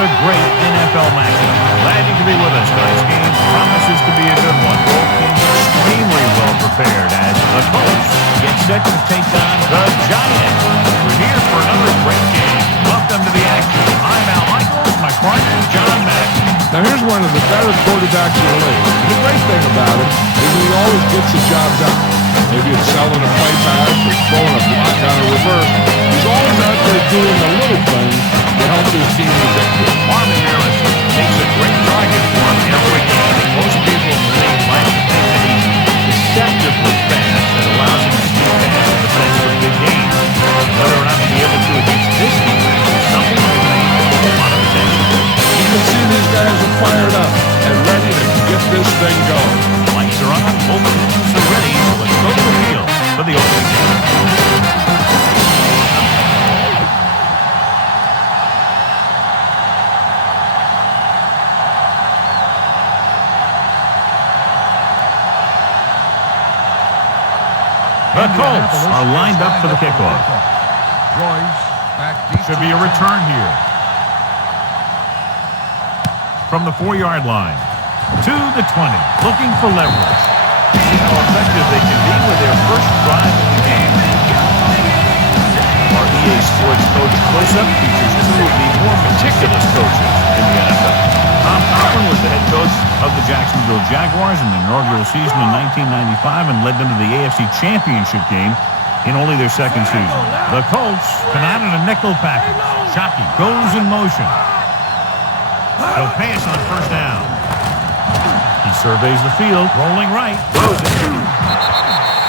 another great NFL matchup. Glad you could be with us. Tonight's game promises to be a good one. Both teams extremely well prepared as the Colts get set to take on the Giants. We're here for another great game. Welcome to the action. I'm Al Michaels, my partner, John Madden. Now, here's one of the better quarterbacks in the league. The great thing about him is that he always gets the job done. Maybe it's selling a play pass or throwing a block on a reverse. He's always out there doing the little things to help his team get victory. Marvin Harrison takes a great target for him every game. Most people in the league like to think that he's deceptively fast that allows him to sneak past the defense for big games. Whether or not he'll be able to against this defense is something that remains a whole lot of attention. You can see these guys are fired up and ready to get this thing going. Lights are on, both teams are ready. Let's go to the field for the opening game. The Colts are lined up for the kickoff. Should be a return here. From the 4-yard line to the 20, looking for leverage. See how effective they can be with their first drive of the game. Our EA Sports Coach Close-Up features two of the more meticulous coaches in the NFL. Tom Coughlin was the head coach of the Jacksonville Jaguars in the inaugural season in 1995 and led them to the AFC Championship game in only their second season. The Colts come out in a nickel package. Shockey goes in motion. He'll pass on first down. He surveys the field, rolling right. Throws it.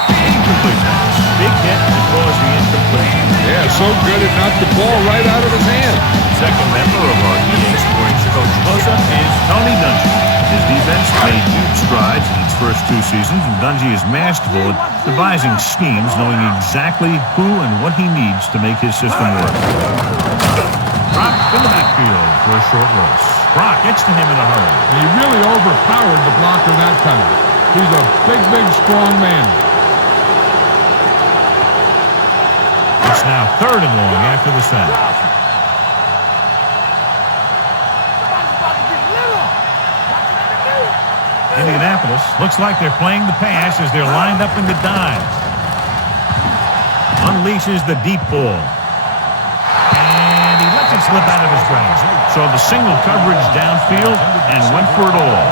Incomplete pass. Big hit to cause the incompletion. Yeah, so good it knocked the ball right out of his hand. Second member of our EA Sports Coach Close-Up is Tony Dungy. His defense made huge strides in its first 2 seasons, and Dungy is masterful at devising schemes, knowing exactly who and what he needs to make his system work. Brock in the backfield for a short loss. Brock gets to him in a hurry. He really overpowered the blocker that time. He's a big, strong man. It's now 3rd and long after the sack. Indianapolis looks like they're playing the pass as they're lined up in the dime. Unleashes the deep ball. And he lets it slip out of his grasp. So the single coverage downfield and went for it all.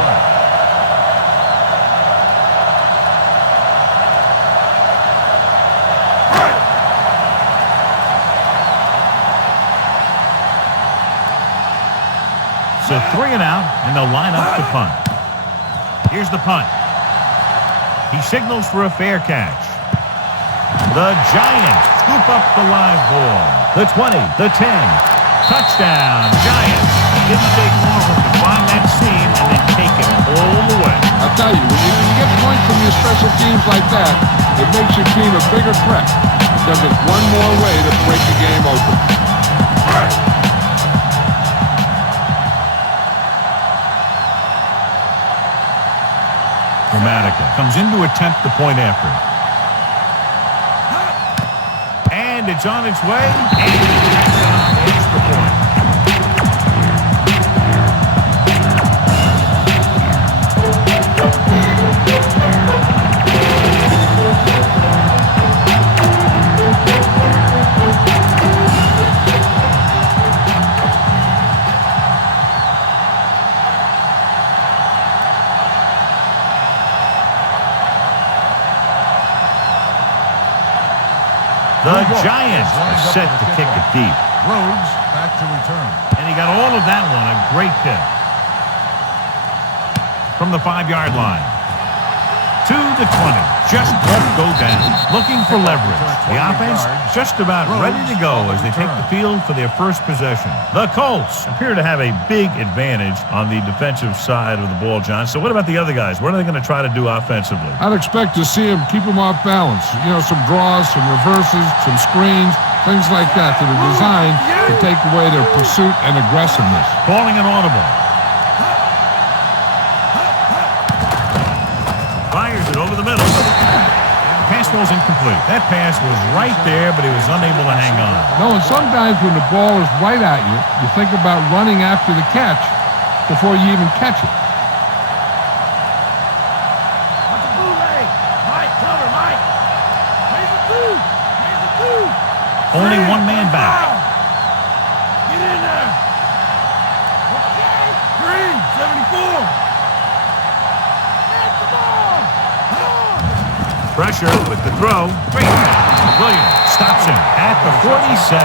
So 3 and out, and they'll line up to punt. Here's the punt. He signals for a fair catch. The Giants scoop up the live ball. The 20, the 10. Touchdown, Giants. Didn't take long for him to find that seam and then take it all the way. I'll tell you, when you can get points from your special teams like that, it makes your team a bigger threat because it's one more way to break the game open. Dramatica comes in to attempt the point after. And it's on its way. And the extra point. The Giants are set to kick it deep. Rhodes back to return. And he got all of that one. A great kick. From the 5-yard line. To the 20. Just won't go down. Looking for leverage. The offense just about ready to go as they take the field for their first possession. The Colts appear to have a big advantage on the defensive side of the ball, John. So what about the other guys? What are they going to try to do offensively? I'd expect to see them keep them off balance. You know, some draws, some reverses, some screens, things like that that are designed to take away their pursuit and aggressiveness. Calling an audible. Fires it over the middle. Pass throw's incomplete. That pass was right there, but he was unable to hang on. No, and sometimes when the ball is right at you, you think about running after the catch before you even catch it. Only one man back. Get in there. Green, 74. Get the ball. Pressure with the throw. Great pass. Williams stops him at the 47.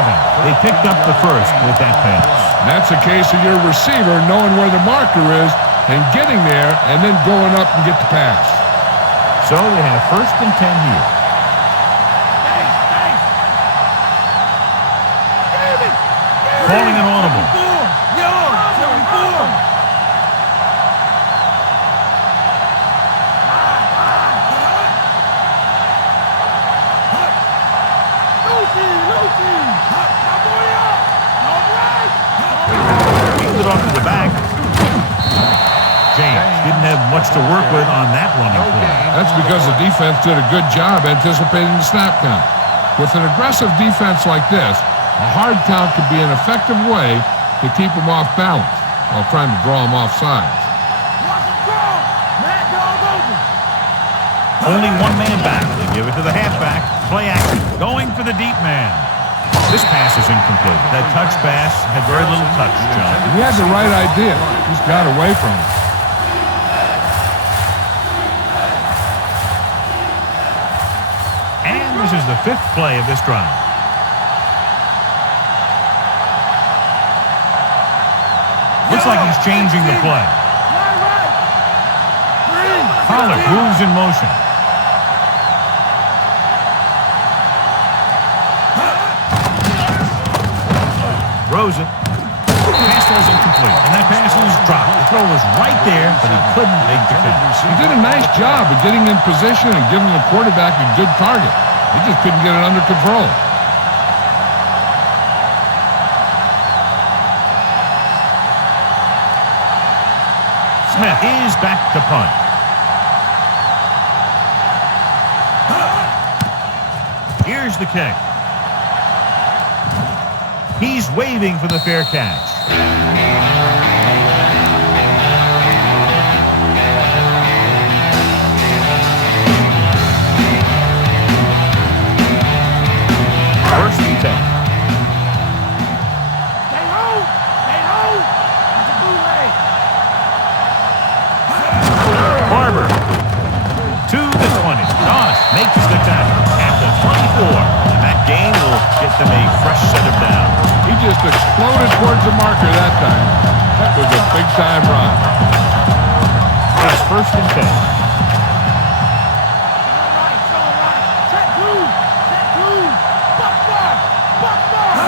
They picked up the first with that pass. And that's a case of your receiver knowing where the marker is and getting there and then going up and get the pass. So they have 1st and 10 here. Calling an audible. It off to the back. James didn't have much to work with on that running play. That's because the defense did a good job anticipating the snap count. With an aggressive defense like this, a hard count could be an effective way to keep them off balance while trying to draw them off sides. Only one man back. They give it to the halfback. Play action. Going for the deep man. This pass is incomplete. That touch pass had very little touch, John. He had the right idea. Just got away from it. And this is the 5th play of this drive. Looks like he's changing the play. Pollard moves in motion. Throws it. Pass was incomplete, and that pass was dropped. The throw was right there, but he couldn't make the catch. He did a nice job of getting in position and giving the quarterback a good target. He just couldn't get it under control. Smith is back to punt. Here's the kick. He's waving for the fair catch. First and 10. Stay home. Stay home. It's a bootleg. Barber to the 20. Doss makes the tackle at the 24. And that gain will get them a fresh set of downs. He just exploded towards the marker that time. That was a big-time run. It's 1st and 10.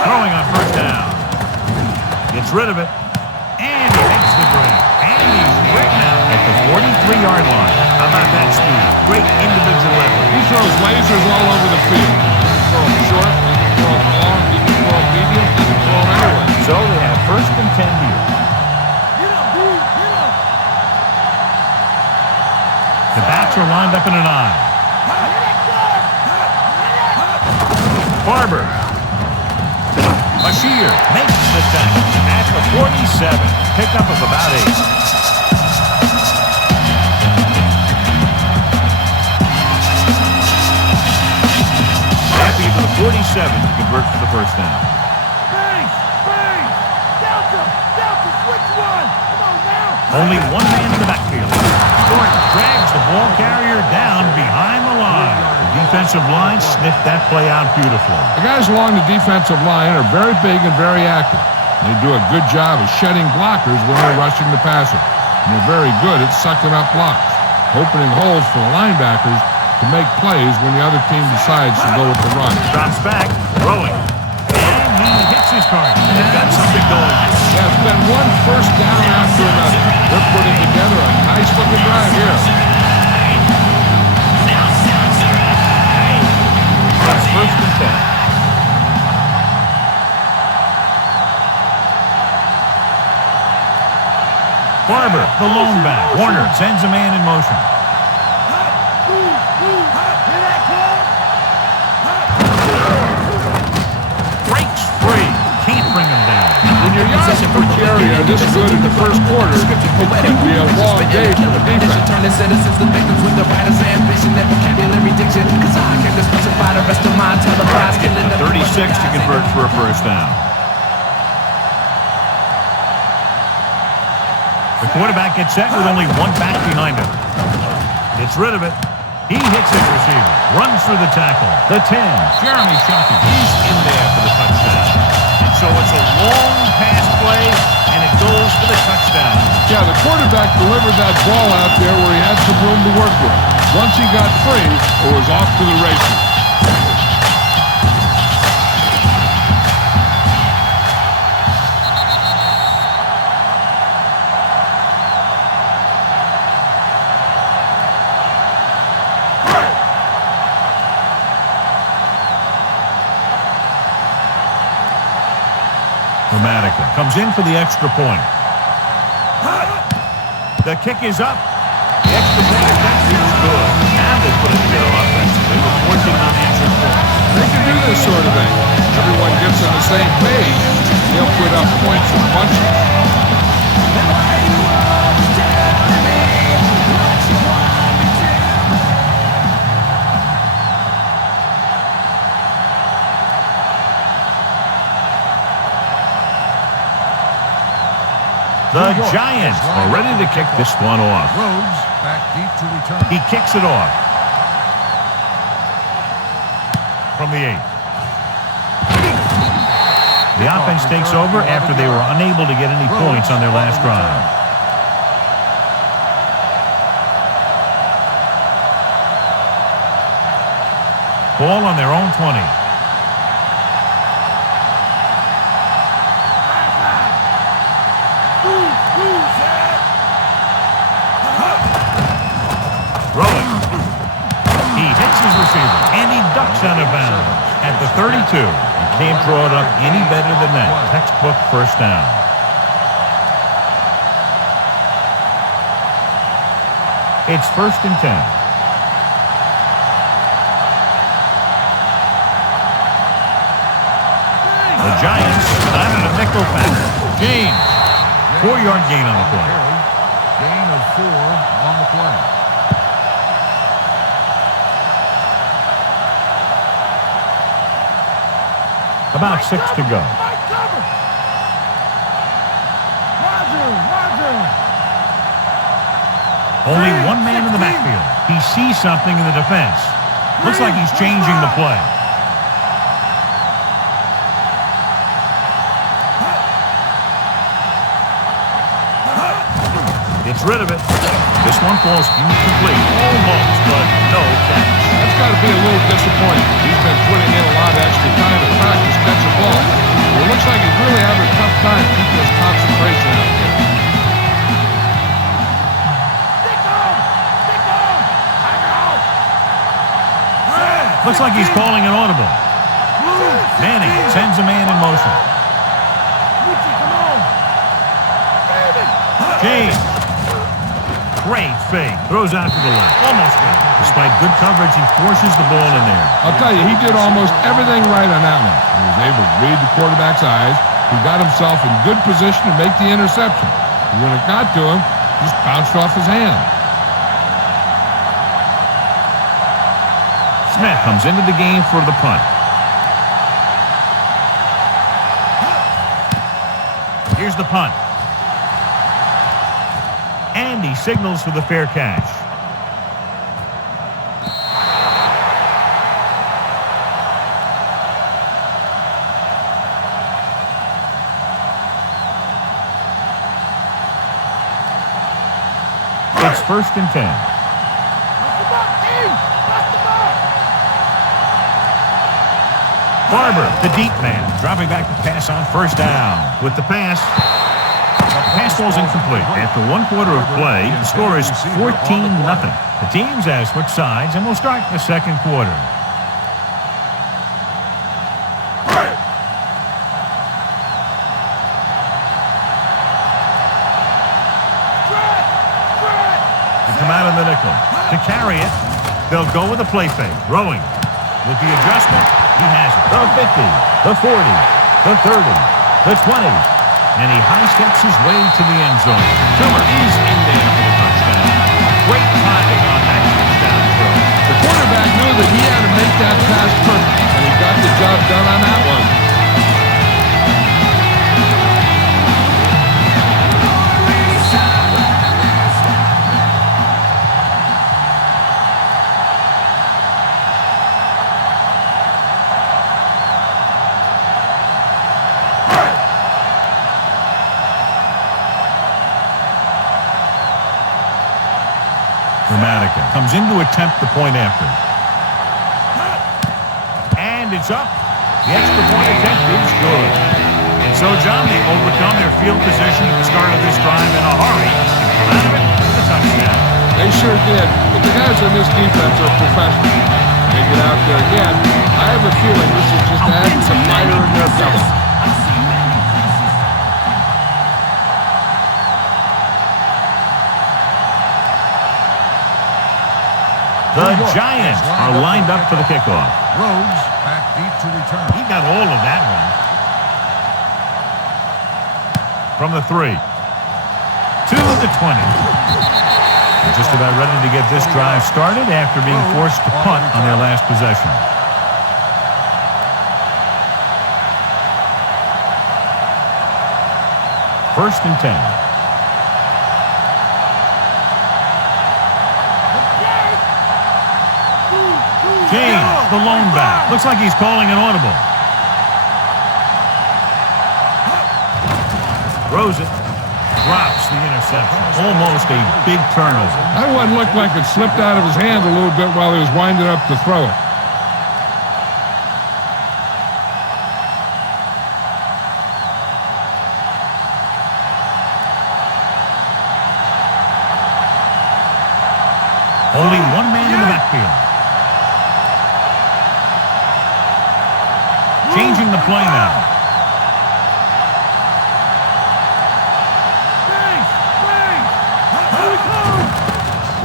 Throwing on 1st down. Gets rid of it. And he makes the grab. And he's written out at the 43-yard line. How about that speed? Great individual effort. He throws lasers all over the field. He can throw them short, he can throw them long, he can throw them medium, he can throw them anywhere. So they have 1st and 10 here. The backs are lined up in an eye. Barber. Bashir makes the tackle at the 47. Pickup of about 8. Happy for the 47 to convert for the 1st down. Delta, switch one. Come on now. Only one man in the backfield. Gordon drags the ball carrier down behind the line. The defensive line sniffed that play out beautifully. The guys along the defensive line are very big and very active. They do a good job of shedding blockers when they're rushing the passer. And they're very good at sucking up blocks, opening holes for the linebackers to make plays when the other team decides to go with the run. Drops back, throwing. And he hits his target. They've got something going here. Yeah, it's been one 1st down after another. They're putting together a nice-looking drive here. That's 1st and 10. Barber, the lone back. Warner sends a man in motion. pass per carry are this good in the first quarter, it could be a long day for the defense. 36 to convert for a first down. The quarterback gets set with only one back behind him. Gets rid of it. He hits his receiver. Runs through the tackle. The 10. Jeremy Shockey. He's in there for the touchdown. And so it's a long pass play, and it goes for the touchdown. Yeah, the quarterback delivered that ball out there where he had some room to work with. Once he got free, it was off to the races. Comes in for the extra point. The kick is up. The extra point attempt is good. And they put it together offensively with 14 unanswered points. They can do this sort of thing. Everyone gets on the same page. They'll put up points in bunches. The Giants are ready to kick this one off. Rhodes back deep to return. He kicks it off. From the 8. The offense takes over after they were unable to get any points on their last drive. Ball on their own 20. And he ducks out of bounds at the 32. You can't draw it up any better than that. Textbook first down. It's 1st and 10. The Giants out in a nickel pattern. James, 4-yard gain on the play. Gain of 4 on the play. About 6 to go. Only one man in the backfield. He sees something in the defense. Looks like he's changing the play. Gets rid of it. This one falls incomplete. Almost, but no catch. That's got to be a little disappointing. He's been putting in a lot of extra time to practice catch a ball. It looks like he's really having a tough time keeping his concentration out there. Looks like he's calling an audible. Manning sends a man in motion. James. Great fake. Throws out to the left. Almost got it. Despite good coverage, he forces the ball in there. I'll tell you, he did almost everything right on that one. He was able to read the quarterback's eyes. He got himself in good position to make the interception. And when it got to him, he just bounced off his hand. Smith comes into the game for the punt. Here's the punt. And he signals for the fair catch. It's 1st and 10. Barber, the deep man, dropping back to pass on 1st down. With the pass, the pass falls incomplete. After 1 quarter of play, the score is 14-0. The teams have switched sides, and we'll start the 2nd quarter. They come out in the nickel. To carry it, they'll go with a play fake. Rowing. With the adjustment, he has it. The 50, the 40, the 30, the 20. And he high-steps his way to the end zone. Toomer, he's in there for the touchdown. Great timing on that touchdown throw. The quarterback knew that he had to make that pass perfect, and he got the job done on that one. Comes in to attempt the point after. And it's up. The extra point attempt is good. And so, John, they overcome their field position at the start of this drive in a hurry. And out of it with a touchdown. They sure did. But the guys on this defense are professionals. They get out there again. I have a feeling this is just adding some fire in their belly. The Giants are lined up for the kickoff. Rhodes back deep to return. He got all of that one. From the 3. To the 20. They're just about ready to get this drive started after being forced to punt on their last possession. First and 10. James, the lone back. Looks like he's calling an audible. Throws it. Drops the interception. Almost a big turnover. That one looked like it slipped out of his hand a little bit while he was winding up to throw it. Only one man in the backfield. Changing the play now.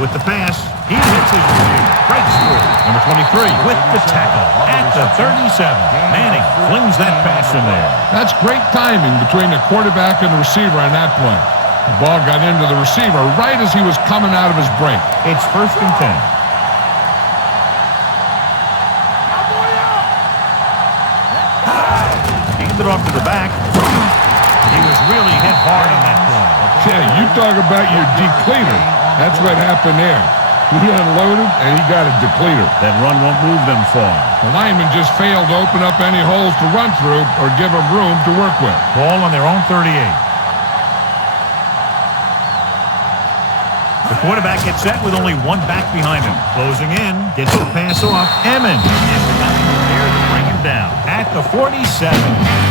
With the pass, he hits his receiver. Breaks through. Number 23 with the tackle at the 37. Manning flings that pass in there. That's great timing between the quarterback and the receiver on that play. The ball got into the receiver right as he was coming out of his break. It's first and 10. It off to the back. He was really hit hard on that play. Yeah, you talk about your depleter. That's what happened there. He unloaded, and he got a depleter. That run won't move them far. The lineman just failed to open up any holes to run through or give them room to work with. Ball on their own 38. The quarterback gets set with only one back behind him. Closing in, gets the pass off. Emmons is the guy who's there to bring him down. At the 47,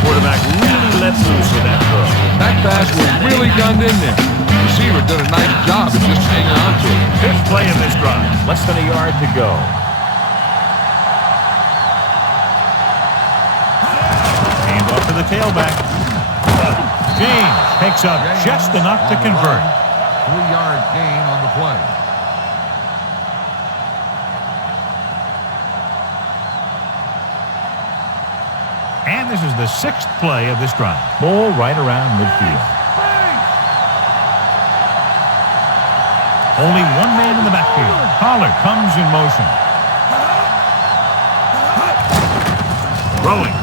quarterback really let loose with that throw. That pass was really gunned in there. The receiver did a nice job of just hanging on to it. Fifth play of this drive. Less than a yard to go. Hand off to the tailback. James picks up just enough to convert. 3-yard gain on the play. And this is the 6th play of this drive. Ball right around midfield. Only one man in the backfield. Pollard comes in motion. Throwing.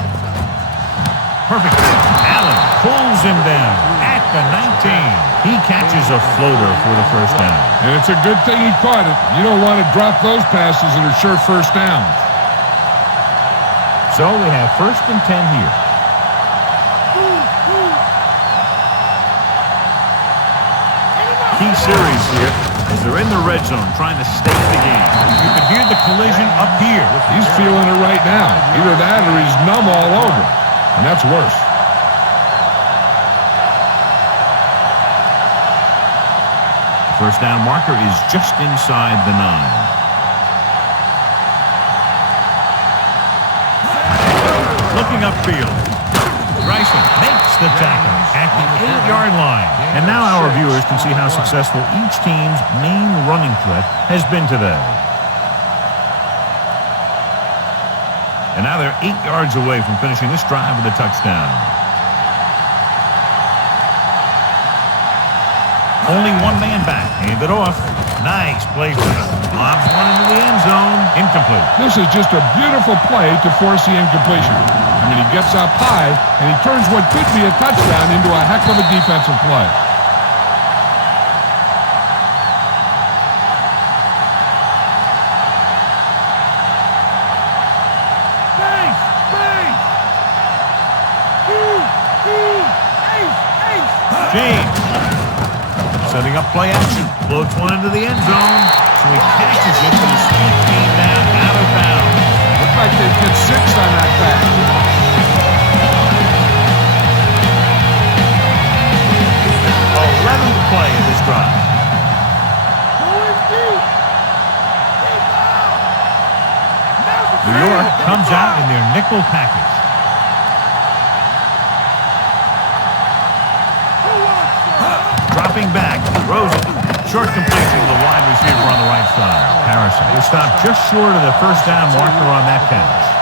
Perfect. Allen pulls him down at the 19. He catches a floater for the first down. And it's a good thing he caught it. You don't want to drop those passes that are sure first downs. So we have first and 10 here. Key series here as they're in the red zone trying to stay in the game. You can hear the collision up here. He's feeling it right now. Either that or he's numb all over. And that's worse. First down marker is just inside the 9. Looking upfield. Bryson makes the tackle at the 8-yard line. And now our viewers can see how successful each team's main running threat has been today. And now they're 8 yards away from finishing this drive with a touchdown. Only one man back. Hand it off. Nice placement. Lobs one into the end zone. Incomplete. This is just a beautiful play to force the incompletion. I mean, he gets up high, and he turns what could be a touchdown into a heck of a defensive play. James setting up play action. Floats one into the end zone. So he catches it, but his feet came down out of bounds. Looks like they get 6 on that back. 11th play of this drive. New York comes out in their nickel package. Dropping back, Rosen. Short completion to the wide receiver on the right side. Harrison will stop just short of the first down marker on that catch.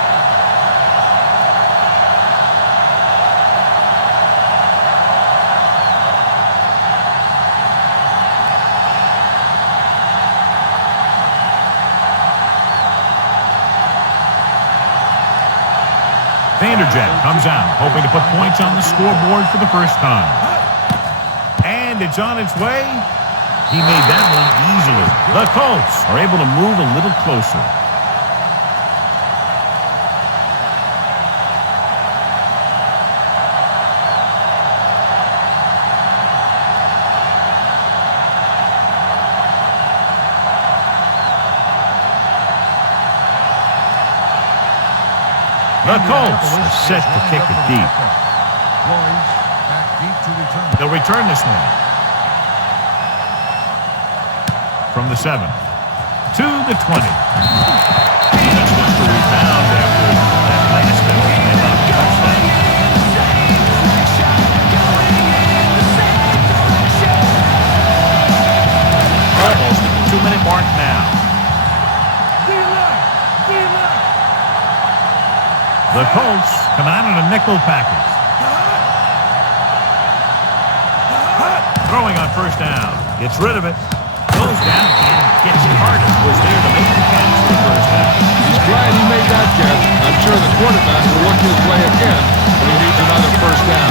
Vanderjagt comes out, hoping to put points on the scoreboard for the first time. And it's on its way. He made that one easily. The Colts are able to move a little closer. The Colts are set to kick it deep. They'll return this one. From the 7 to the 20. That's just a rebound after that last one. They allowed a touchdown. Almost at the 2-minute mark now. The Colts come out in a nickel package. Throwing on first down. Gets rid of it. Goes down and gets Carter. Was there to make the catch for the first down. He's glad he made that catch. I'm sure the quarterback will look his way again when he needs another first down.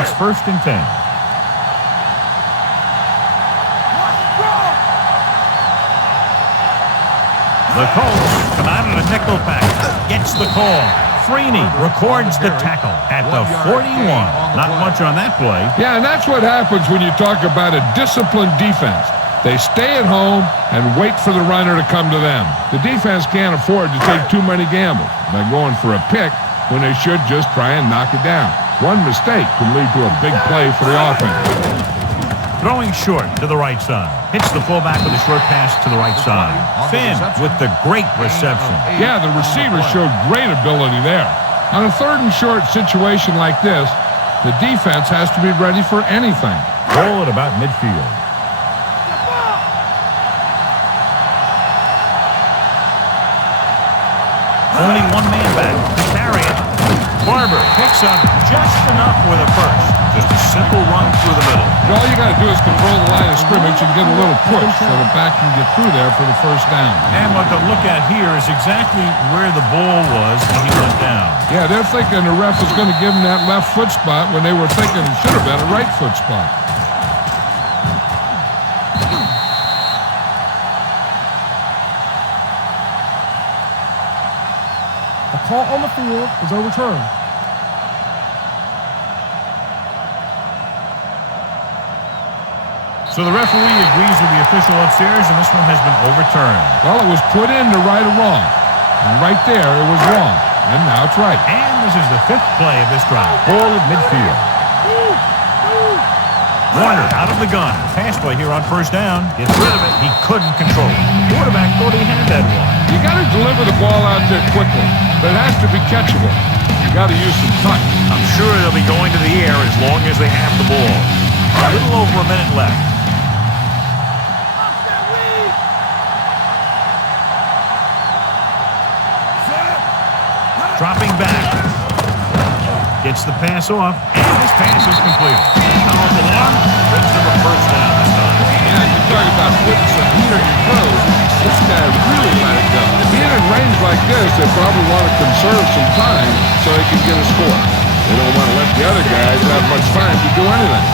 It's 1st and 10. The Colts come out in a nickel pack. Gets the call. Freeney records the tackle at the 41. Not much on that play. Yeah, and that's what happens when you talk about a disciplined defense. They stay at home and wait for the runner to come to them. The defense can't afford to take too many gambles by going for a pick when they should just try and knock it down. One mistake can lead to a big play for the offense. Throwing short to the right side. Hits the fullback with a short pass to the right side. Finn with the great reception. Yeah, the receiver showed great ability there. On a 3rd and short situation like this, the defense has to be ready for anything. Ball at about midfield. Only one man back to carry it. Barber picks up just enough with a first. Just a simple run through the middle. All you got to do is control the line of scrimmage and get a little push so the back can get through there for the first down. And what they'll look at here is exactly where the ball was when he went down. Yeah, they're thinking the ref is going to give him that left foot spot when they were thinking it should have been a right foot spot. The call on the field is overturned. So the referee agrees with the official upstairs, and this one has been overturned. Well, it was put in to right or wrong. And right there, it was wrong. And now it's right. And this is the 5th play of this drive. Ball at midfield. Warner out of the gun. Pass play here on first down. Gets rid of it. He couldn't control it. The quarterback thought he had that one. You got to deliver the ball out there quickly, but it has to be catchable. You got to use some touch. I'm sure they'll be going to the air as long as they have the ball. A little over a minute left. Gets the pass off, and this pass is completed. Powerful arm, brings them a first down this time. Yeah, you talk about putting some heat on your toes. This guy really let it go. Being in range like this, they probably want to conserve some time so they can get a score. They don't want to let the other guys have much time to do anything.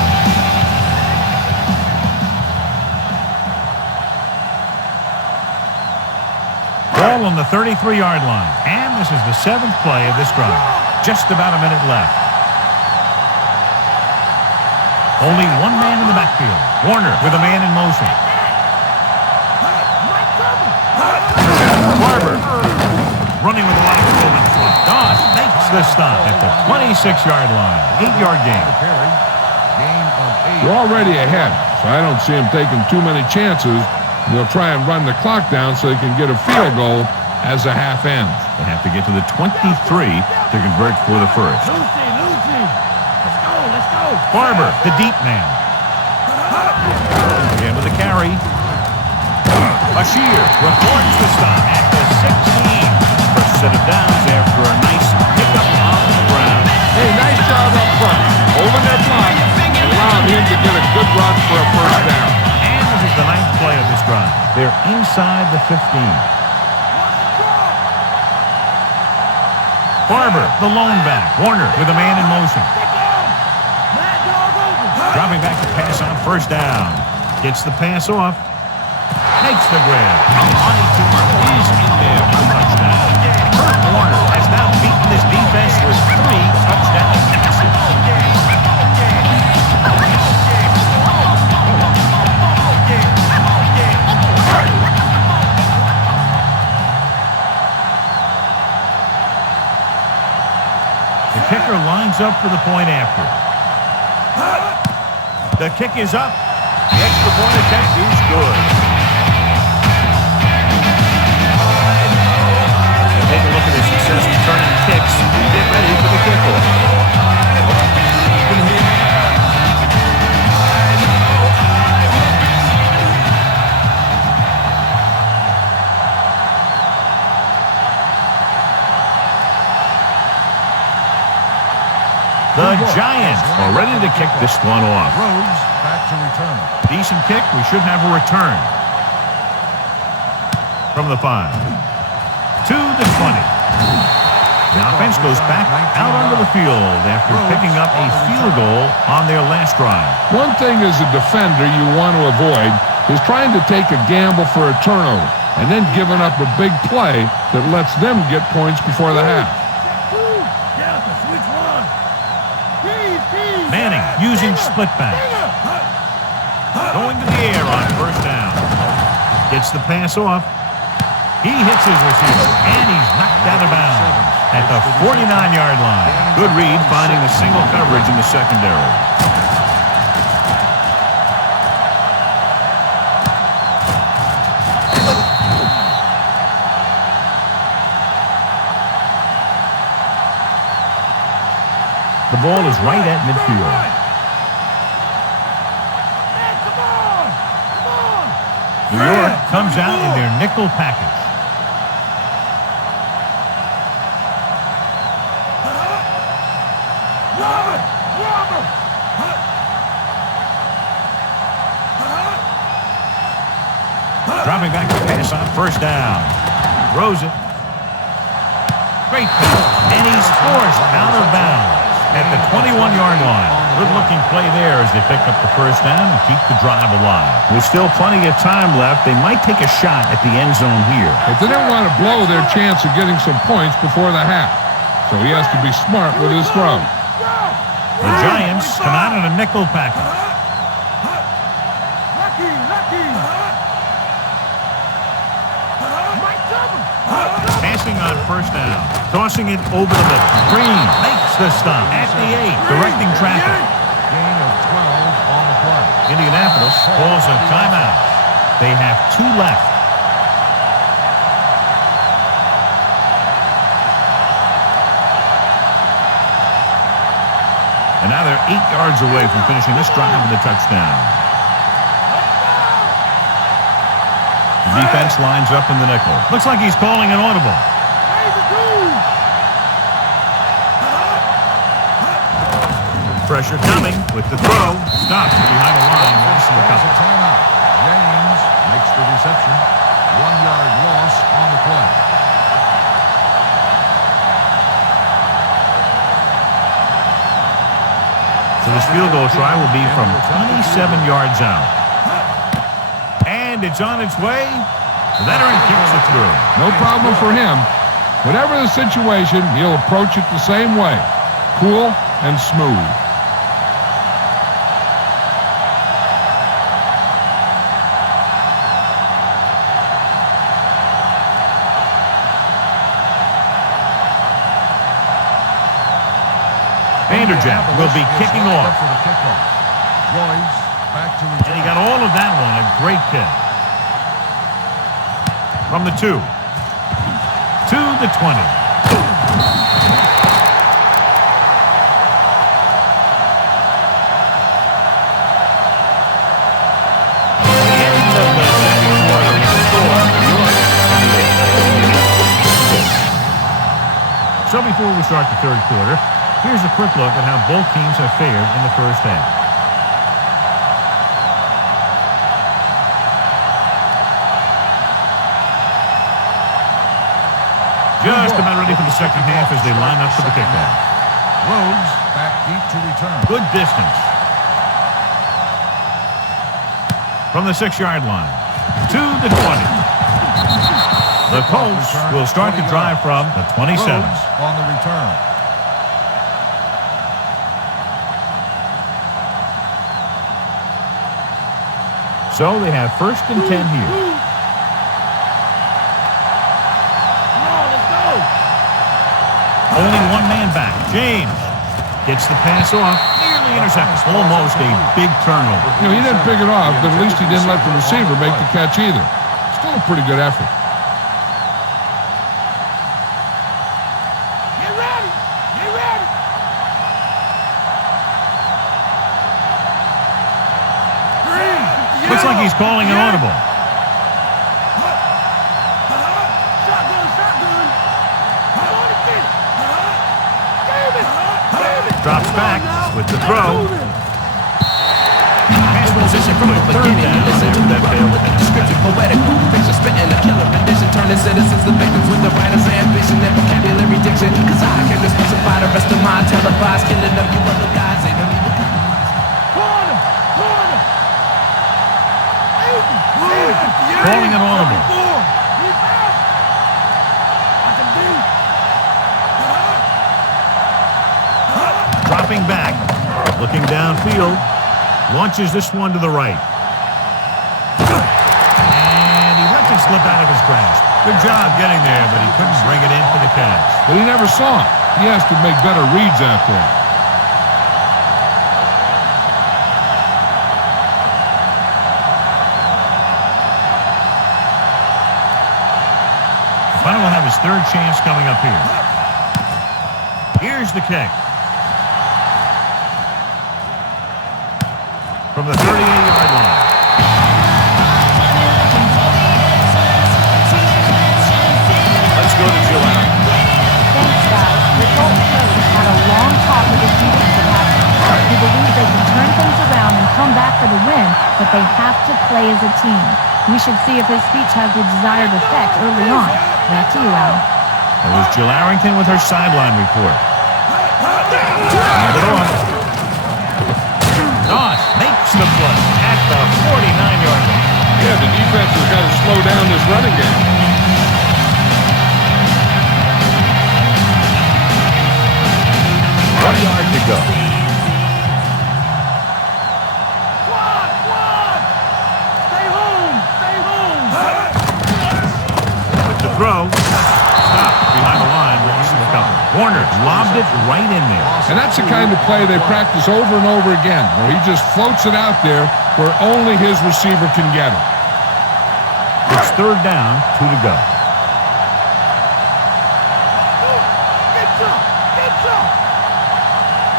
Ball on the 33-yard line. And this is the 7th play of this drive. Just about a minute left. Only one man in the backfield. Warner with a man in motion. Barber running with a lot of room in front. Doss makes the stop at the 26-yard line. 8-yard gain. They're already ahead, so I don't see them taking too many chances. They'll try and run the clock down so they can get a field goal as the half ends. They have to get to the 23 to convert for the first. Lucy. Let's go. Barber, the deep man. Again with a carry. Bashir records the stop at the 16. First set of downs after a nice pickup on the ground. Hey, nice job up front. Holding their block and allowing him to get a good run for a first down. And this is the 9th play of this drive. They're inside the 15. Barber, the lone back. Warner with a man in motion. Dropping back to pass on first down. Gets the pass off. Makes the grab. Money Cooper is in there for the touchdown. Kurt Warner has now beaten this defense with 3 touchdown passes. The kicker lines up for the point after. The kick is up. The extra point attempt is good. Take a look at his success returning kicks. Get ready for the kickoff. The Giants are ready to kick this one off. Rhodes back to return. Decent kick. We should have a return. From the 5. To the 20. The offense goes back out onto the field after picking up a field goal on their last drive. One thing as a defender you want to avoid is trying to take a gamble for a turnover and then giving up a big play that lets them get points before the half. Manning using split back. Going to the air on first down. Gets the pass off. He hits his receiver, and he's knocked out of bounds at the 49-yard line. Good read, finding the single coverage in the secondary. The ball is right at midfield. New York comes out in their nickel package. Dropping back to pass on first down. Throws it. Great pass. And he's forced out of bounds at the 21-yard line. Good-looking play there as they pick up the first down and keep the drive alive. With still plenty of time left, they might take a shot at the end zone here. But they don't want to blow their chance of getting some points before the half. So he has to be smart with his throw. The Giants come out in a nickel package. Passing on first down. Tossing it over the middle. Green makes the stop at the 8, directing traffic. Gain of 12 on the play. Indianapolis calls a timeout. They have 2 left. And now they're 8 yards away from finishing this drive with a touchdown. The defense lines up in the nickel. Looks like he's calling an audible. pressure coming with the throw. Stopped behind the line. Loss in the Calls cover. a timeout. James makes the reception. 1-yard loss on the play. So this field goal try will be from 27 yards out. And it's on its way. The veteran kicks it through. No problem for him. Whatever the situation, he'll approach it the same way. Cool and smooth. Vanderjagt will be kicking off. For the kickoff. Royce back to return. And he got all of that one. A great kick. From the 2. To the 20. So before we start the third quarter, here's a quick look at how both teams have fared in the first half. Just about ready for the second half as they line up for the kickoff. Rhodes back deep to return. Good distance. From the 6-yard line to the 20. The Colts will start the drive from the 27. Rhodes on the return. So they have 1st and 10 here. Only one man back. James gets the pass off. Nearly intercepted. Almost a big turnover. You know, he didn't pick it off, but at least he didn't let the receiver make the catch either. Still a pretty good effort. Get ready! Get ready! Looks like he's calling an audible. Shotgun, shotgun! I'm on the pitch! Damn it! Drops back with the throw. Pass position from the 3rd down. After that failed pass. Description poetical, picture spitting a killer rendition, turning citizens to victims with the writer's ambition and vocabulary diction. Cause I can specify the rest of my televised killing of you other guys. Ain't no need to compromise. Corner! Corner! Calling an audible. He's out! I can do. Dropping back. Looking downfield. Launches this one to the right. And he let it slip out of his grasp. Good job getting there, but he couldn't bring it in for the catch. But he never saw it. He has to make better reads out there. Funny will have his 3rd chance coming up here. Here's the kick. From the 38-yard line. Let's go to Gillette. Thanks, guys. The Colts coach had a long talk with his defensive half. He believes they can turn things around and come back for the win, but they have to play as a team. We should see if his speech has the desired effect early on. Back to you, Al. That was Jill Arrington with her sideline report. Hand it off. Doss makes the play at the 49-yard line. Yeah, the defense has got to slow down this running game. 1 yard to go. Squad! Stay home! Stay home! With the throw. Stop behind the line. Loss in the cover. Warner lobbed it right in there. And that's the kind of play they practice over and over again, where he just floats it out there where only his receiver can get it. It's 3rd down, 2 to go. Get some! Get some!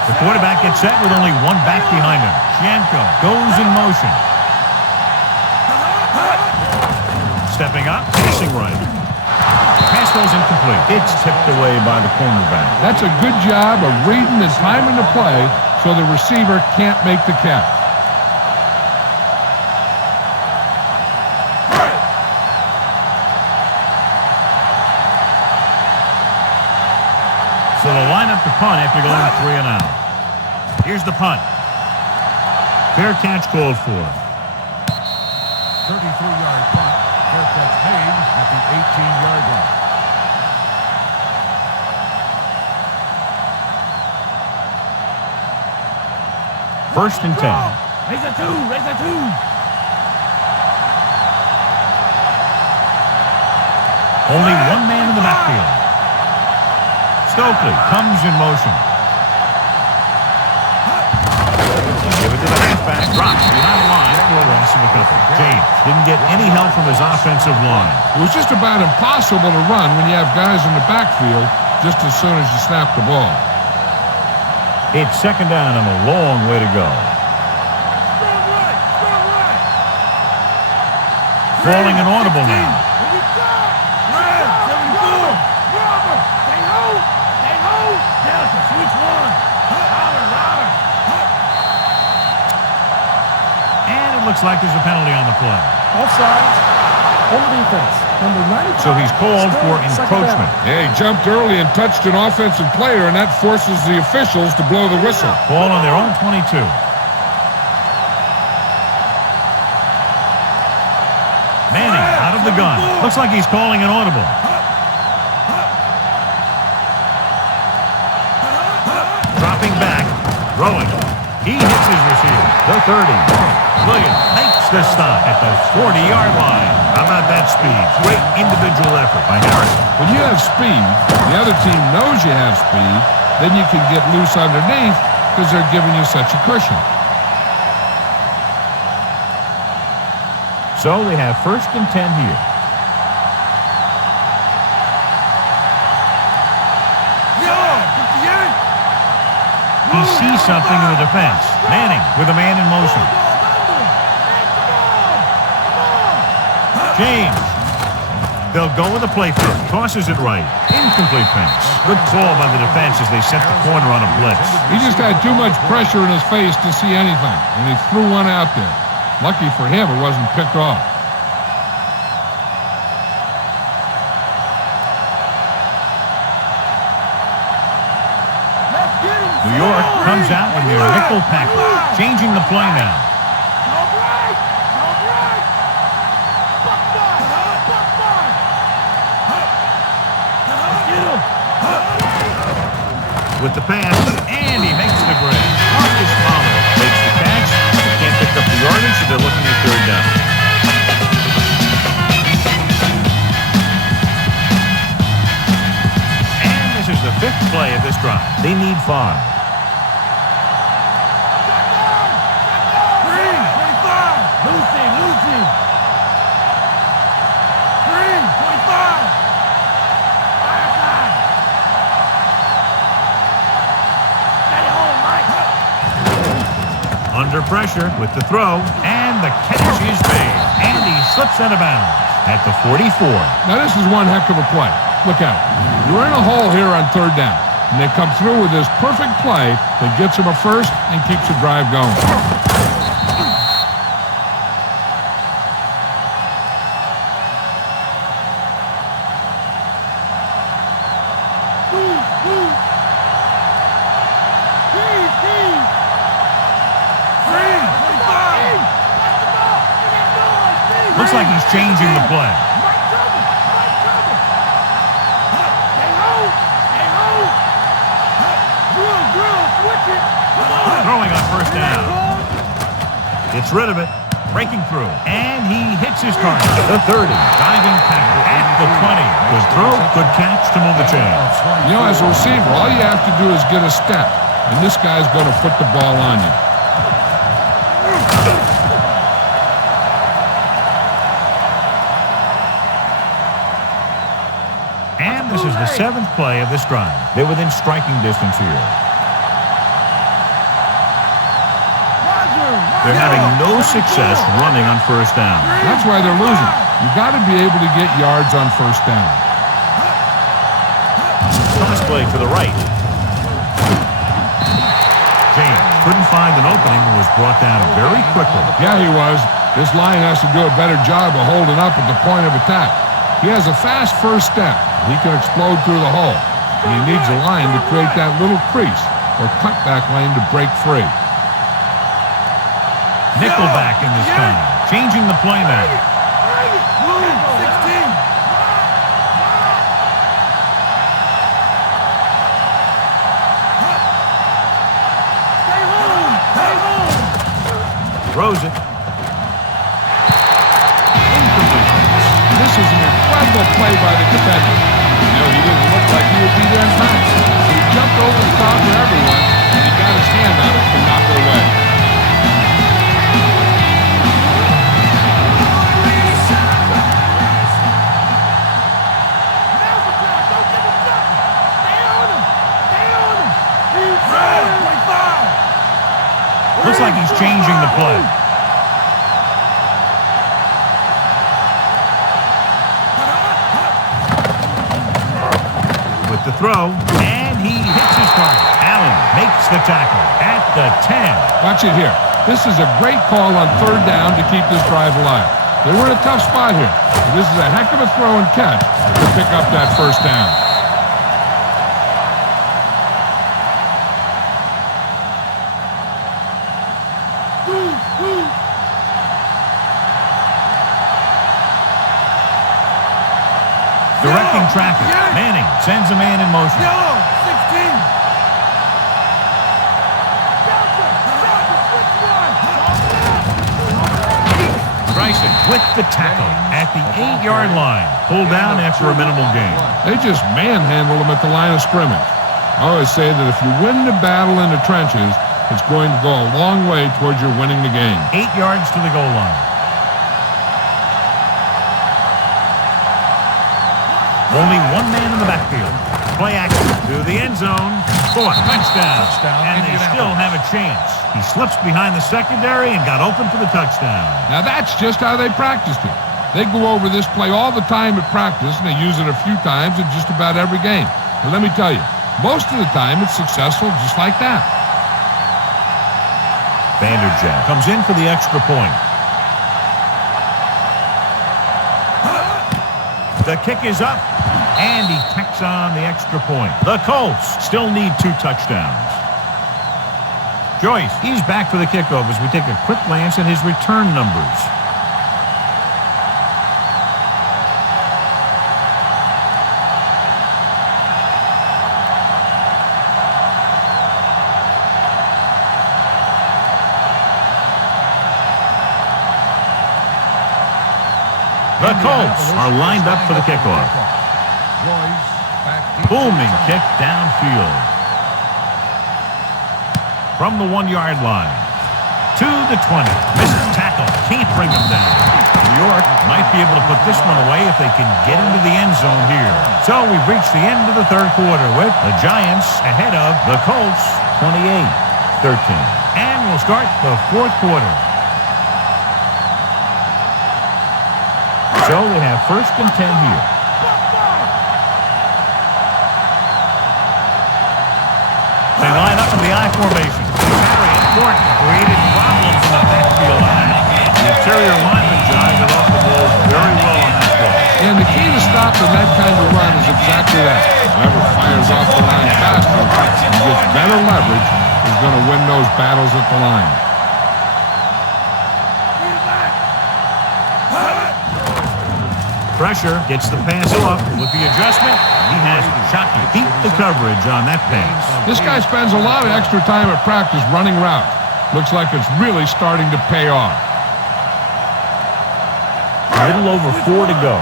The quarterback gets set with only one back behind him. Janko goes in motion. Stepping up, passing right. Pass goes incomplete. It's tipped away by the cornerback. That's a good job of reading and timing the play so the receiver can't make the catch. So they'll line up the punt after going 3 and out. Here's the punt. Fair catch called for. 33-yard punt. Fair catch made at the 18-yard line. First and 10. Raise a two. Raise a two. Only one man in the backfield. Stokely comes in motion. Give it to the halfback. Drops behind the line for a loss of a couple. James didn't get any help from his offensive line. It was just about impossible to run when you have guys in the backfield just as soon as you snap the ball. It's second down and a long way to go. Strong right. Strong right. Falling inaudible now. Here we go. Red. 74. Robert. Stay home. Stay home. Delta. Switch one. Robert. And it looks like there's a penalty on the play. Offsides on the defense. Number 95. So he's called for encroachment. Yeah, he jumped early and touched an offensive player, and that forces the officials to blow the whistle. Ball on their own 22. Manning out of the gun. Looks like he's calling an audible. Dropping back. Throwing. He hits his receiver. The 30. Williams makes the stop at the 40-yard line. How about that speed? Great individual effort by Harrison. When you have speed, the other team knows you have speed, then you can get loose underneath because they're giving you such a cushion. So they have first and 10 here. He sees something in the defense. Manning with a man in motion. James. They'll go with a play fake. Tosses it right. Incomplete pass. Good call by the defense as they set the corner on a blitz. He just had too much pressure in his face to see anything, and he threw one out there. Lucky for him, it wasn't picked off. New York comes out with their nickel package, changing the play now. With the pass, and he makes the grab. Marcus Pollard takes the catch. Can't pick up the yardage, so they're looking at third down. And this is the fifth play of this drive. They need 5. Under pressure with the throw, and the catch is made. And he slips out of bounds at the 44. Now, this is one heck of a play. Look out. You're in a hole here on third down, and they come through with this perfect play that gets them a first and keeps the drive going. Looks like he's changing the play. Throwing on first down. Gets rid of it. Breaking through. And he hits his target. The 30. Diving tackle at the 20. Good throw. Good catch to move the chains. You know, as a receiver, all you have to do is get a step, and this guy's going to put the ball on you. And this is the 7th play of this drive. They're within striking distance here. They're having no success running on first down. That's why they're losing. You got to be able to get yards on first down. Toss play to the right. James couldn't find an opening and was brought down very quickly. Yeah, he was. This line has to do a better job of holding up at the point of attack. He has a fast first step. He can explode through the hole. And he needs a line to create that little crease or cutback lane to break free. Nickelback in this time, changing the play now. 16. Throws it. This is an incredible play by the defender. You know, he didn't look like he would be there in time. He jumped over the top of everyone, and he got his hand on it to knock it away. Looks like he's changing the play. With the throw, and he hits his target. Allen makes the tackle at the 10. Watch it here. This is a great call on third down to keep this drive alive. They were in a tough spot here. This is a heck of a throw and catch to pick up that first down. Directing traffic. Manning sends a man in motion. 16. Bryson with the tackle at the 8-yard line. Pulled down after a minimal gain. They just manhandled him at the line of scrimmage. I always say that if you win the battle in the trenches, it's going to go a long way towards your winning the game. 8 yards to the goal line. Only one man in the backfield. Play action to the end zone. For a touchdown. And they still have a chance. He slips behind the secondary and got open for the touchdown. Now that's just how they practiced it. They go over this play all the time at practice, and they use it a few times in just about every game. But let me tell you, most of the time it's successful just like that. Vanderjagt comes in for the extra point. The kick is up, and he tacks on the extra point. The Colts still need 2 touchdowns. Joyce, he's back for the kickoff as we take a quick glance at his return numbers. The Colts are lined up for the kickoff. Booming kick downfield. From the 1-yard line. To the 20. Misses tackle. Can't bring him down. New York might be able to put this one away if they can get into the end zone here. So we've reached the end of the third quarter with the Giants ahead of the Colts 28-13. And we'll start the fourth quarter. So they have 1st and 10 here. They line up in the I formation. Harry Thornton created problems in the backfield on that. The interior lineman John got off the ball very well on that play. And the key to stopping that kind of run is exactly that. Whoever fires off the line faster and gets better leverage is going to win those battles at the line. Pressure gets the pass off with the adjustment. He has Shockey beat the coverage on that pass. This guy spends a lot of extra time at practice running routes. Looks like it's really starting to pay off. A little over 4 to go.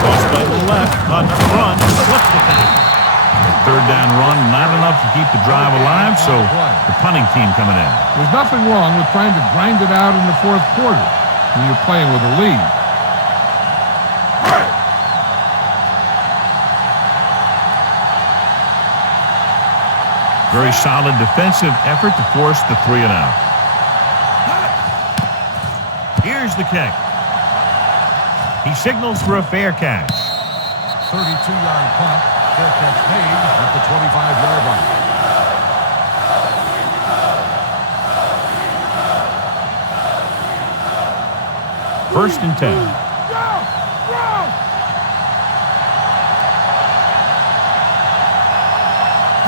Toss by the left on the run. Flips the pass. Third down run, not enough to keep the drive alive, so the punting team coming in. There's nothing wrong with trying to grind it out in the fourth quarter when you're playing with a lead. Very solid defensive effort to force the 3 and out. Here's the kick. He signals for a fair catch. 32-yard punt. Fair catch made at the 25-yard line. First and 10.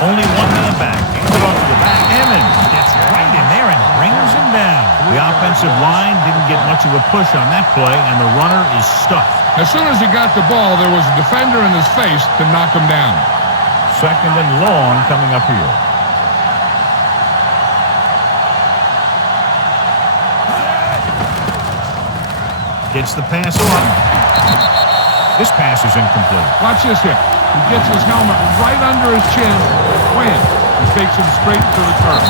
Only one man back. Hands it off to the back. Emmons gets right in there and brings him down. The offensive line didn't get much of a push on that play, and the runner is stuffed. As soon as he got the ball, there was a defender in his face to knock him down. Second and long coming up here. Gets the pass on. This pass is incomplete. Watch this here. He gets his helmet right under his chin. Wham! He takes him straight to the turf.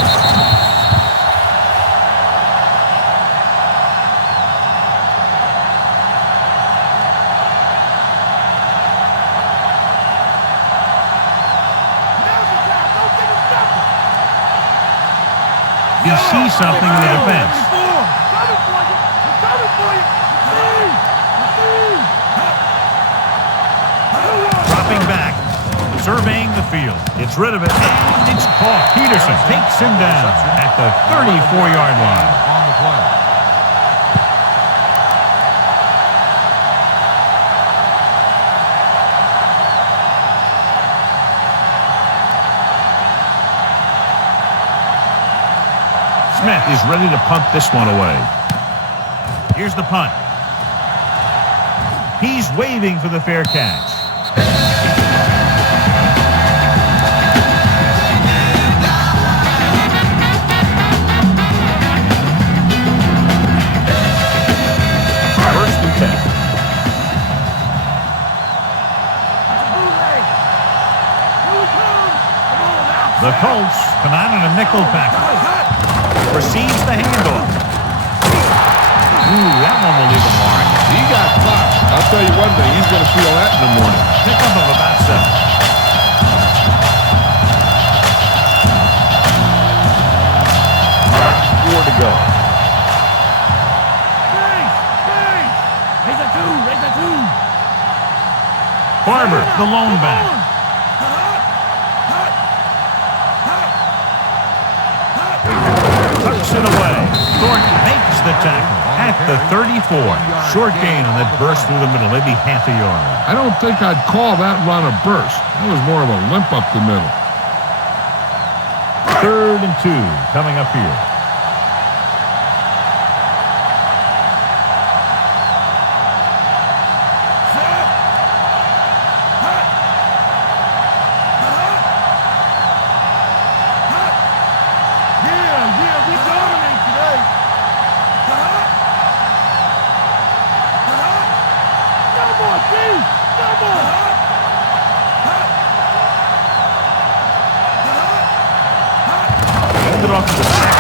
He sees something in the defense. Dropping back, surveying the field. Gets rid of it, and it's caught. Peterson takes him down at the 34-yard line. On the play. Smith is ready to punt this one away. Here's the punt. He's waving for the fair catch. First and 10. The Colts come out in a nickel package. Receives the handoff. Ooh, that one will leave a mark. He got touched. I'll tell you one thing, he's going to feel that in the morning. Pickup of about 7. 4 to go. Raise a two. Barber, the lone back. Tucks it away. Thornton makes the tackle at the 34. Short gain on that burst through the middle, maybe half a yard. I don't think I'd call that run a burst. That was more of a limp up the middle. 3rd and 2 coming up here. We dominate today. No more, D. No more. Hand it off to the back.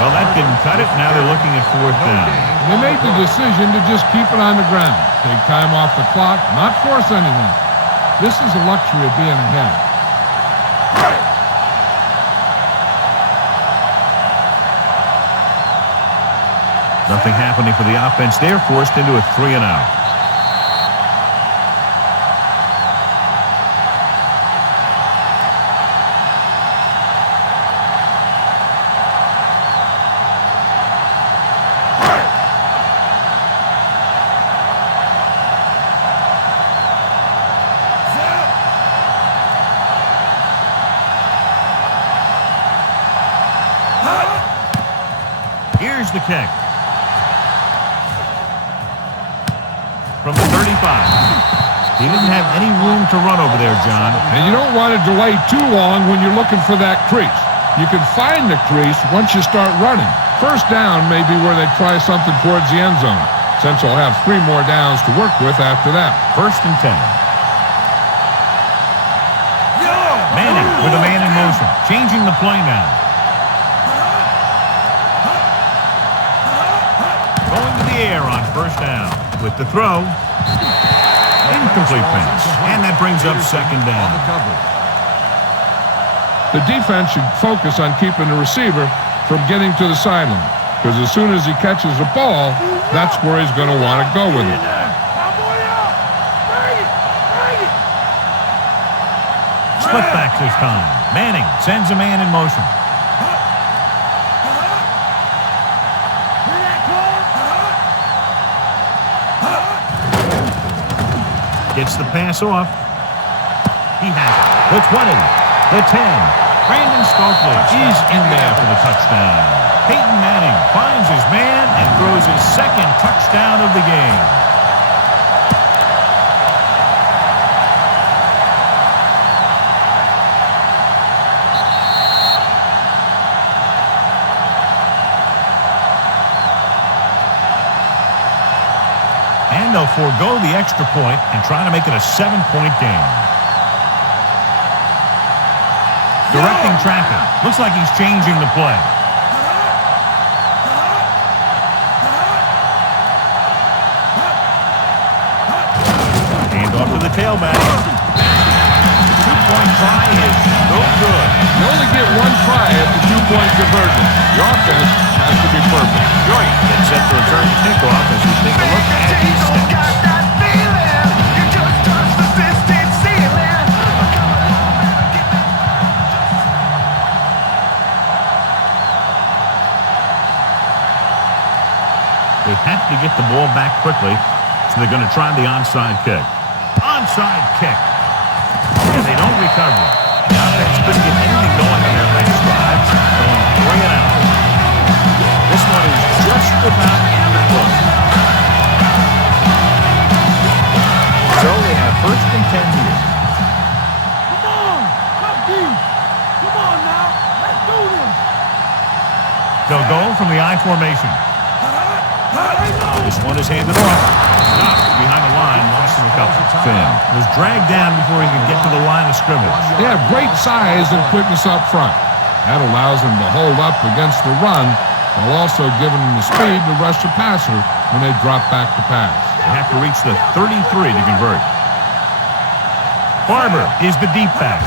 Well, that didn't cut it. Now they're looking at 4th down. They made the decision to just keep it on the ground. Take time off the clock, not force anything. This is a luxury of being ahead. Nothing happening for the offense. They're forced into a 3 and out. Here's the kick. From the 35. He didn't have any room to run over there, John. And you don't want to delay too long when you're looking for that crease. You can find the crease once you start running. First down may be where they try something towards the end zone, since they'll have 3 more downs to work with after that. 1st and 10. Manning with a man in motion, changing the play now. Going to the air on 1st down. With the throw, incomplete pass, and that brings up 2nd down. The defense should focus on keeping the receiver from getting to the sideline. because as soon as he catches the ball, that's where he's going to want to go with it. Split back this time. Manning sends a man in motion. Gets the pass off. He has it. The 20, the 10. Brandon Stokely is in there for the touchdown. Peyton Manning finds his man and throws his second touchdown of the game. And they'll forego the extra point and try to make it a 7-point game. Directing traffic. Looks like he's changing the play. Hand off to the tailback. Two-point try is no good. You only get one try at the two-point conversion. Your offense has to be perfect. Joyce gets set to return the kickoff as we take a look at these stats. They have to get the ball back quickly, so they're going to try the onside kick. Onside kick. And they don't recover it. The offense couldn't get anything going on their last drive, so bring it out. This one is just about in the book. So they have first and 10 here. Come on, come deep. Come on now, let's do this. They'll go from the I formation. This one is handed off. Stopped behind the line, lost in a couple. Finn was dragged down before he could get to the line of scrimmage. They have great size and quickness up front. That allows them to hold up against the run while also giving them the speed to rush the passer when they drop back to pass. They have to reach the 33 to convert. Barber is the deep back.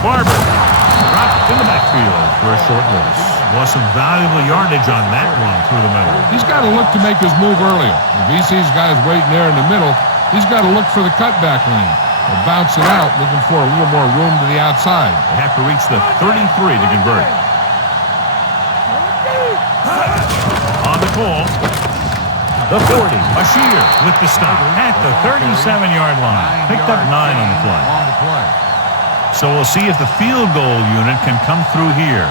Barber dropped in the backfield for a short loss. Lost some valuable yardage on that one through the middle. He's got to look to make his move earlier. If he sees guys waiting there in the middle, he's got to look for the cutback lane. Or bounce it out, looking for a little more room to the outside. They have to reach the 33 to convert. On the call, the 40, Bashir with the stop at the 37-yard line. Picked up 9 on the play. So we'll see if the field goal unit can come through here.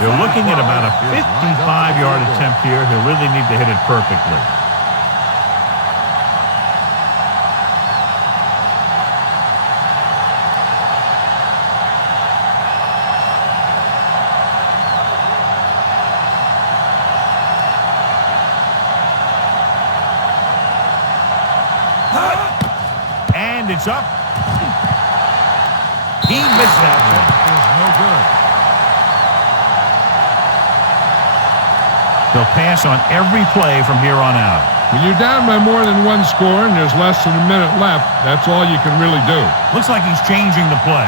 They're looking at about a 55-yard attempt here. He'll really need to hit it perfectly. And it's up. He missed that one. No good. They'll pass on every play from here on out. When you're down by more than one score and there's less than a minute left, that's all you can really do. Looks like he's changing the play.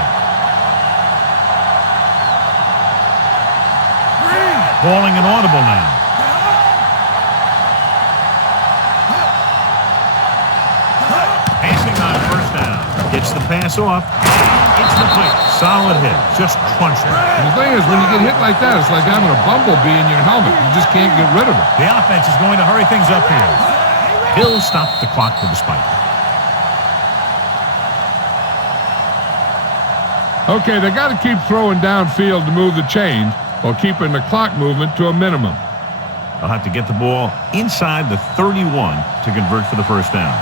Calling an audible now. Passing on first down. Gets the pass off. And it's complete. Solid hit. Just crunched it. And the thing is, when you get hit like that, it's like having a bumblebee in your helmet. You just can't get rid of it. The offense is going to hurry things up here. Hill stopped the clock with the spike. Okay, they got to keep throwing downfield to move the chains while keeping the clock movement to a minimum. They'll have to get the ball inside the 31 to convert for the first down.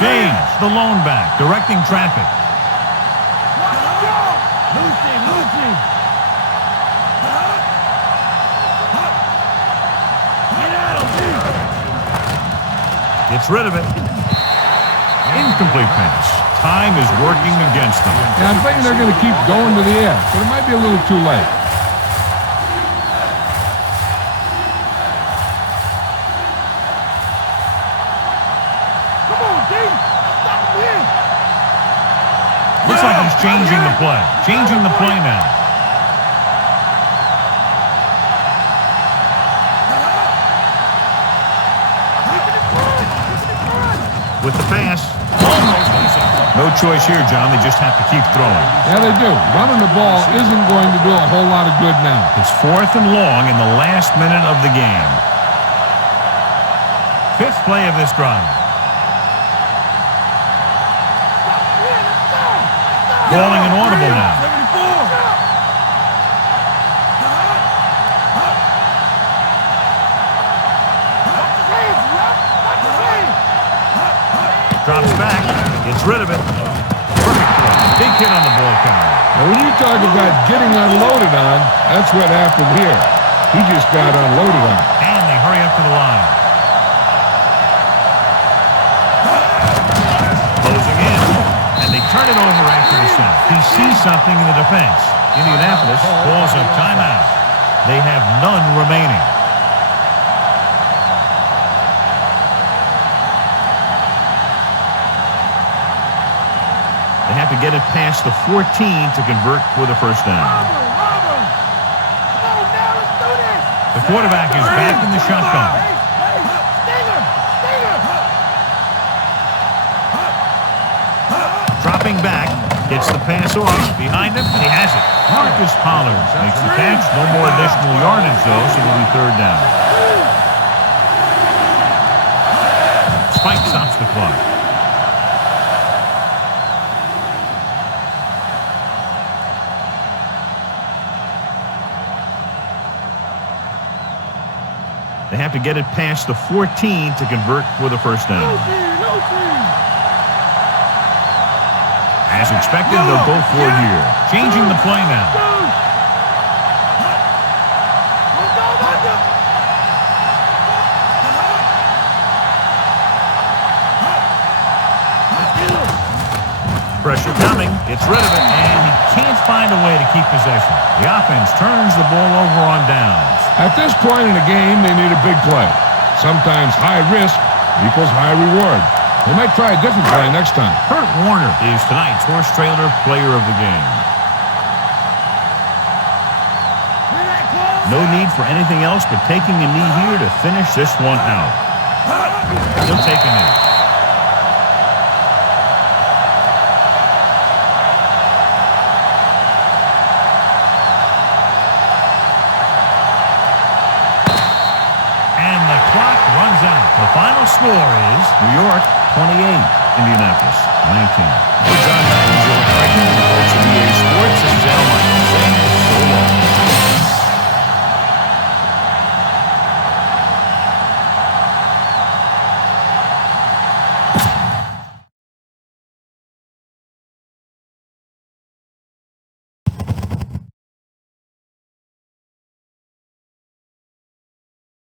James, the lone back, directing traffic. Lucy. Get out of here. Gets rid of it. Incomplete pass. Time is working against them. Yeah, I'm thinking they're going to keep going to the edge, but it might be a little too late. changing the play. Changing the play now. With the pass. No choice here, John. They just have to keep throwing. Yeah, they do. Running the ball isn't going to do a whole lot of good now. It's 4th and long in the last minute of the game. 5th play of this drive. Calling an audible now. Drops back, gets rid of it. Perfect throw. Big hit on the ball carrier. Now, when you talk about getting unloaded on, that's what happened here. He just got unloaded on. And they hurry up to the line. Closing in. And they turn it over after the sack. He sees something in the defense. Indianapolis calls a timeout. They have none remaining. They have to get it past the 14 to convert for the first down. The quarterback is back in the shotgun. Dropping back, gets the pass off behind him, and he has it. Marcus Pollard makes the catch. No more additional yardage, though, so it'll be 3rd down. Spike stops the clock. They have to get it past the 14 to convert for the first down. As expected, they'll go for it here. Changing the play now. Pressure coming, gets rid of it, and he can't find a way to keep possession. The offense turns the ball over on downs. At this point in the game, they need a big play. Sometimes high risk equals high reward. They might try a different play next time. Kurt Warner is tonight's horse trailer player of the game. No need for anything else but taking a knee here to finish this one out. He'll take a knee. The final score is New York 28, Indianapolis 19.